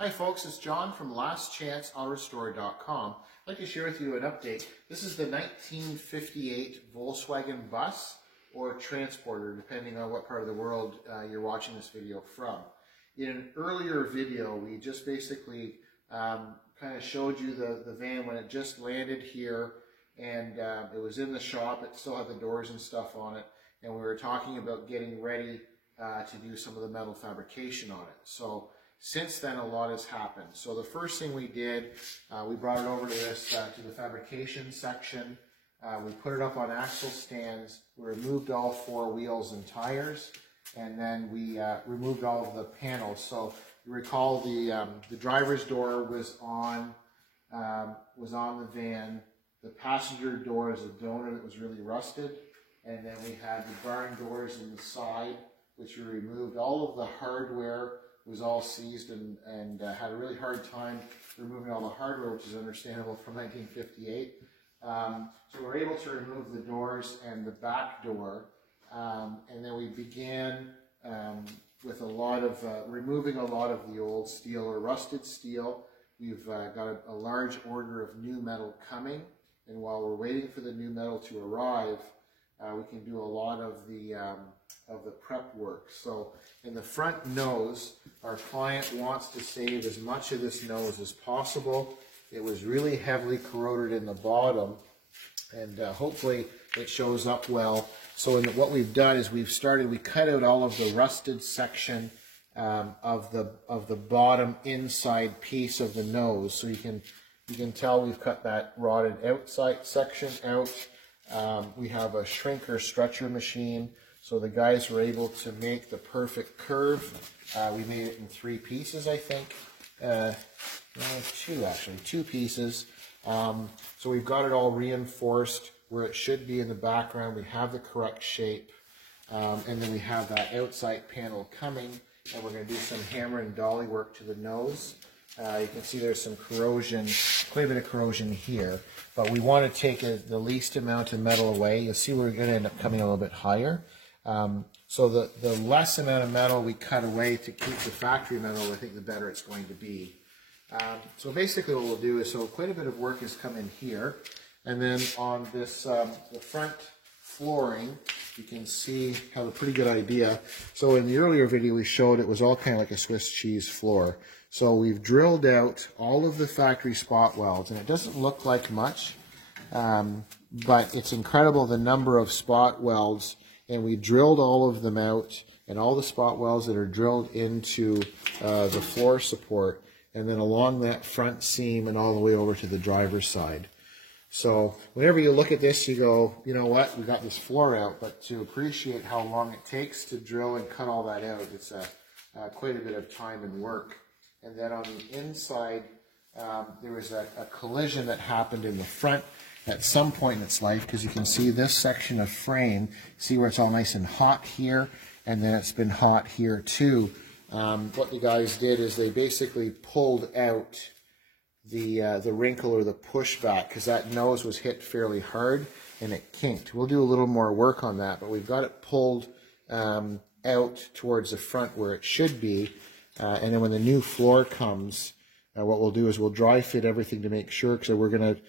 Hi folks, it's John from LastChanceAutorestore.com. I'd like to share with you an update. This is the 1958 Volkswagen bus or transporter, depending on what part of the world you're watching this video from. In an earlier video, we just basically kind of showed you the van when it just landed here, and it was in the shop. It still had the doors and stuff on it, and we were talking about getting ready to do some of the metal fabrication on it. So since then, a lot has happened. So the first thing we did, we brought it over to to the fabrication section. We put it up on axle stands. We removed all four wheels and tires, and then we removed all of the panels. So you recall the driver's door was on the van. The passenger door is a donor that was really rusted, and then we had the barn doors in the side, which we removed. All of the hardware was all seized and had a really hard time removing all the hardware, which is understandable from 1958. So we were able to remove the doors and the back door, and then we began with a lot of removing a lot of the old steel or rusted steel. We've got a large order of new metal coming, and while we're waiting for the new metal to arrive, we can do a lot of the prep work. So in the front nose, our client wants to save as much of this nose as possible. It was really heavily corroded in the bottom, and hopefully it shows up well. So what we've done is we cut out all of the rusted section of the bottom inside piece of the nose. So you can tell we've cut that rotted outside section out. We have a shrinker stretcher machine, so the guys were able to make the perfect curve. We made it in 3 pieces, I think. Two pieces. So we've got it all reinforced where it should be in the background. We have the correct shape, and then we have that outside panel coming, and we're going to do some hammer and dolly work to the nose. You can see there's some corrosion, quite a bit of corrosion here, but we want to take the least amount of metal away. You'll see we're going to end up coming a little bit higher. So the less amount of metal we cut away to keep the factory metal, I think the better it's going to be. So basically what we'll do is, quite a bit of work has come in here, and then on this the front flooring, you can see have a pretty good idea. So in the earlier video we showed it was all kind of like a Swiss cheese floor. So we've drilled out all of the factory spot welds, and it doesn't look like much, but it's incredible the number of spot welds, and we drilled all of them out, and all the spot welds that are drilled into the floor support, and then along that front seam and all the way over to the driver's side. So whenever you look at this, you go, you know what, we got this floor out, but to appreciate how long it takes to drill and cut all that out, it's quite a bit of time and work. And then on the inside, there was a collision that happened in the front at some point in its life, because you can see this section of frame, see where it's all nice and hot here, and then it's been hot here too. What the guys did is they basically pulled out the wrinkle or the pushback, because that nose was hit fairly hard and it kinked. We'll do a little more work on that, but we've got it pulled out towards the front where it should be. And then when the new floor comes, what we'll do is we'll dry fit everything to make sure, because we're going to,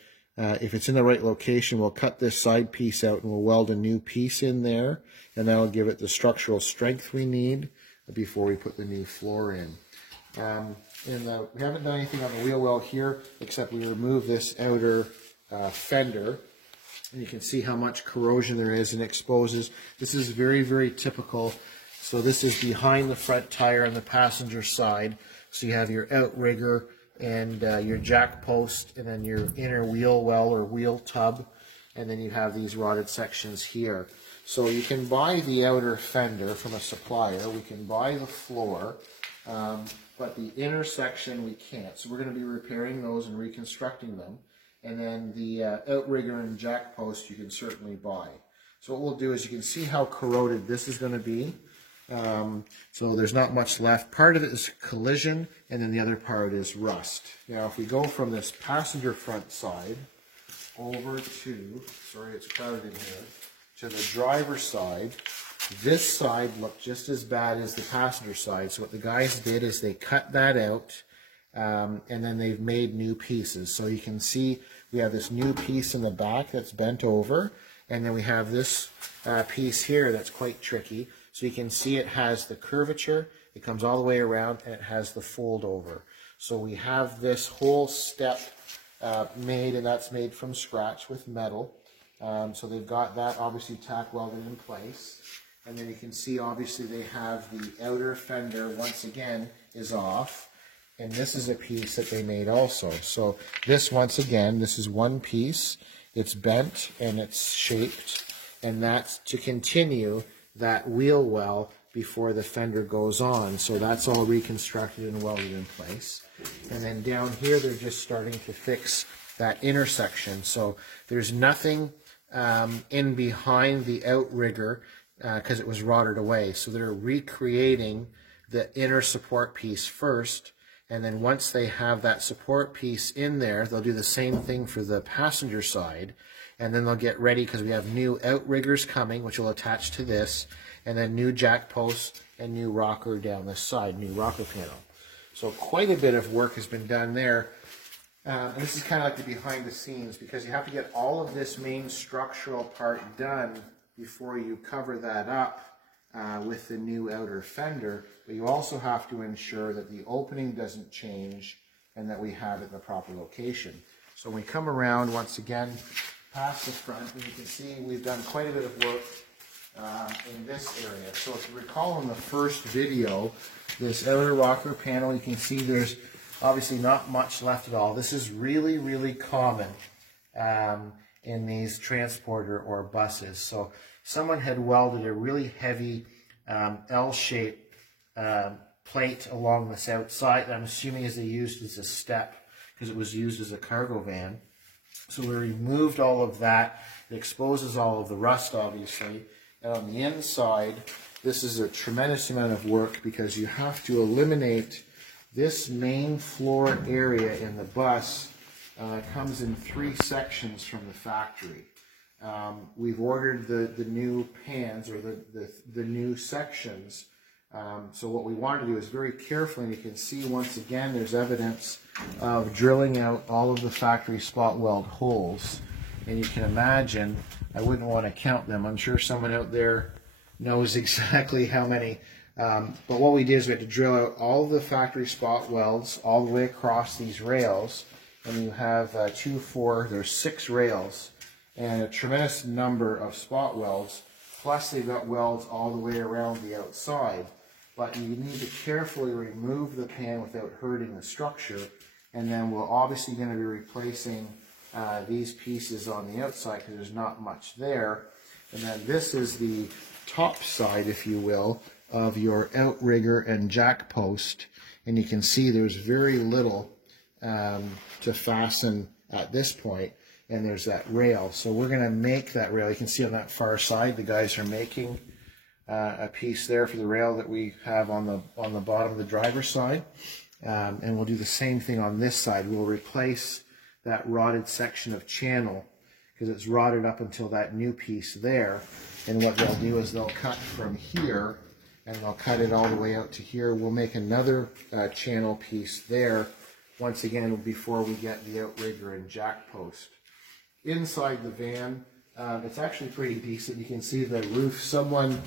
if it's in the right location, we'll cut this side piece out and we'll weld a new piece in there, and that'll give it the structural strength we need before we put the new floor in. We haven't done anything on the wheel well here, except we remove this outer fender, and you can see how much corrosion there is and exposes. This is very, very typical. So this is behind the front tire on the passenger side. So you have your outrigger and your jack post, and then your inner wheel well or wheel tub, and then you have these rotted sections here. So you can buy the outer fender from a supplier. We can buy the floor, but the inner section we can't. So we're going to be repairing those and reconstructing them. And then the outrigger and jack post you can certainly buy. So what we'll do is, you can see how corroded this is going to be. So there's not much left. Part of it is collision, and then the other part is rust. Now if we go from this passenger front side over to, sorry it's crowded in here, to the driver's side, this side looked just as bad as the passenger side. So what the guys did is they cut that out, and then they've made new pieces. So you can see we have this new piece in the back that's bent over, and then we have this piece here that's quite tricky. So you can see it has the curvature, it comes all the way around, and it has the fold over. So we have this whole step made, and that's made from scratch with metal. So they've got that obviously tack welded in place. And then you can see obviously they have the outer fender once again is off. And this is a piece that they made also. So this once again, this is one piece. It's bent and it's shaped. And that's to continue that wheel well before the fender goes on. So that's all reconstructed and welded in place. And then down here, they're just starting to fix that intersection. So there's nothing in behind the outrigger because it was rotted away. So they're recreating the inner support piece first. And then once they have that support piece in there, they'll do the same thing for the passenger side. And then they'll get ready because we have new outriggers coming, which will attach to this. And then new jack posts and new rocker down this side, new rocker panel. So quite a bit of work has been done there. And this is kind of like the behind the scenes because you have to get all of this main structural part done before you cover that up with the new outer fender. But you also have to ensure that the opening doesn't change and that we have it in the proper location. So when we come around once again past the front, and you can see we've done quite a bit of work in this area. So if you recall in the first video, this outer rocker panel, you can see there's obviously not much left at all. This is really, really common in these transporter or buses. So someone had welded a really heavy L-shaped plate along this outside that I'm assuming is they used as a step because it was used as a cargo van. So we removed all of that. It exposes all of the rust, obviously. And on the inside, this is a tremendous amount of work because you have to eliminate this main floor area in the bus. Comes in 3 sections from the factory. We've ordered the new pans or the new sections. So what we want to do is very carefully, and you can see once again there's evidence of drilling out all of the factory spot weld holes. And you can imagine, I wouldn't want to count them. I'm sure someone out there knows exactly how many. But what we did is we had to drill out all of the factory spot welds all the way across these rails. And you have there's 6 rails and a tremendous number of spot welds. Plus they've got welds all the way around the outside. But you need to carefully remove the pan without hurting the structure. And then we're obviously going to be replacing these pieces on the outside because there's not much there. And then this is the top side, if you will, of your outrigger and jack post. And you can see there's very little to fasten at this point, and there's that rail. So we're going to make that rail. You can see on that far side the guys are making a piece there for the rail that we have on the bottom of the driver's side, and we'll do the same thing on this side. We'll replace that rotted section of channel because it's rotted up until that new piece there. And what they'll do is they'll cut from here and they'll cut it all the way out to here. We'll make another channel piece there once again before we get the outrigger and jack post. Inside the van, it's actually pretty decent. You can see the roof. Someone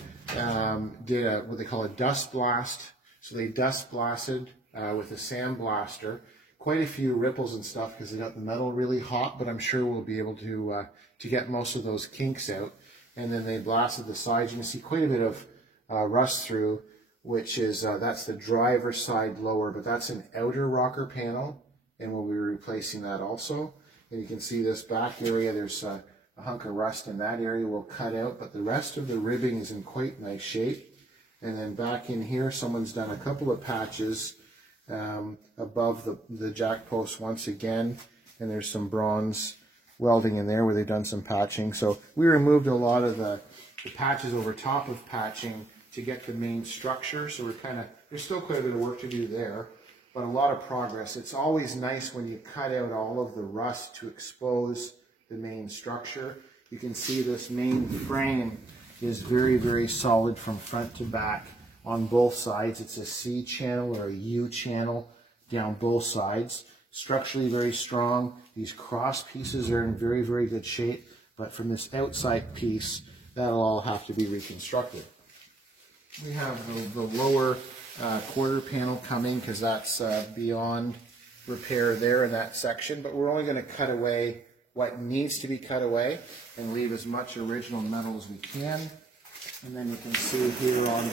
did what they call a dust blast. So they dust blasted with a sandblaster. Quite a few ripples and stuff because they got the metal really hot, but I'm sure we'll be able to get most of those kinks out. And then they blasted the sides. You can see quite a bit of rust through, which is, that's the driver's side lower, but that's an outer rocker panel, and we'll be replacing that also. And you can see this back area, there's a hunk of rust in that area we'll cut out, but the rest of the ribbing is in quite nice shape. And then back in here, someone's done a couple of patches above the jack post once again, and there's some bronze welding in there where they've done some patching. So we removed a lot of the patches over top of patching to get the main structure. So there's still quite a bit of work to do there, but a lot of progress. It's always nice when you cut out all of the rust to expose the main structure. You can see this main frame is very, very solid from front to back on both sides. It's a C channel or a U channel down both sides. Structurally very strong. These cross pieces are in very, very good shape, but from this outside piece, that'll all have to be reconstructed. We have the lower quarter panel coming because that's beyond repair there in that section, but we're only going to cut away what needs to be cut away and leave as much original metal as we can. And then you can see here on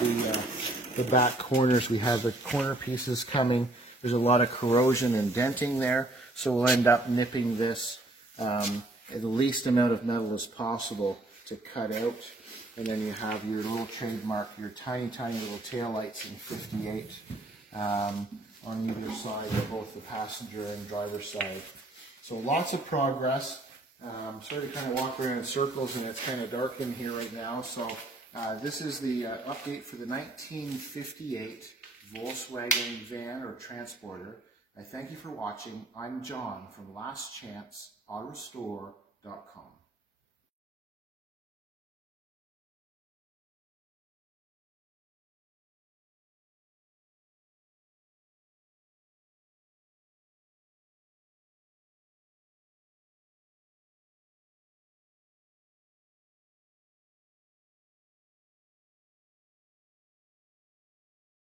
the back corners, we have the corner pieces coming. There's a lot of corrosion and denting there, so we'll end up nipping this at the least amount of metal as possible to cut out. And then you have your little trademark, your tiny, tiny little taillights in 58 on either side of both the passenger and driver's side. So lots of progress. Sorry to kind of walk around in circles, and it's kind of dark in here right now. So this is the update for the 1958 Volkswagen van or transporter. I thank you for watching. I'm John from LastChanceAutoStore.com.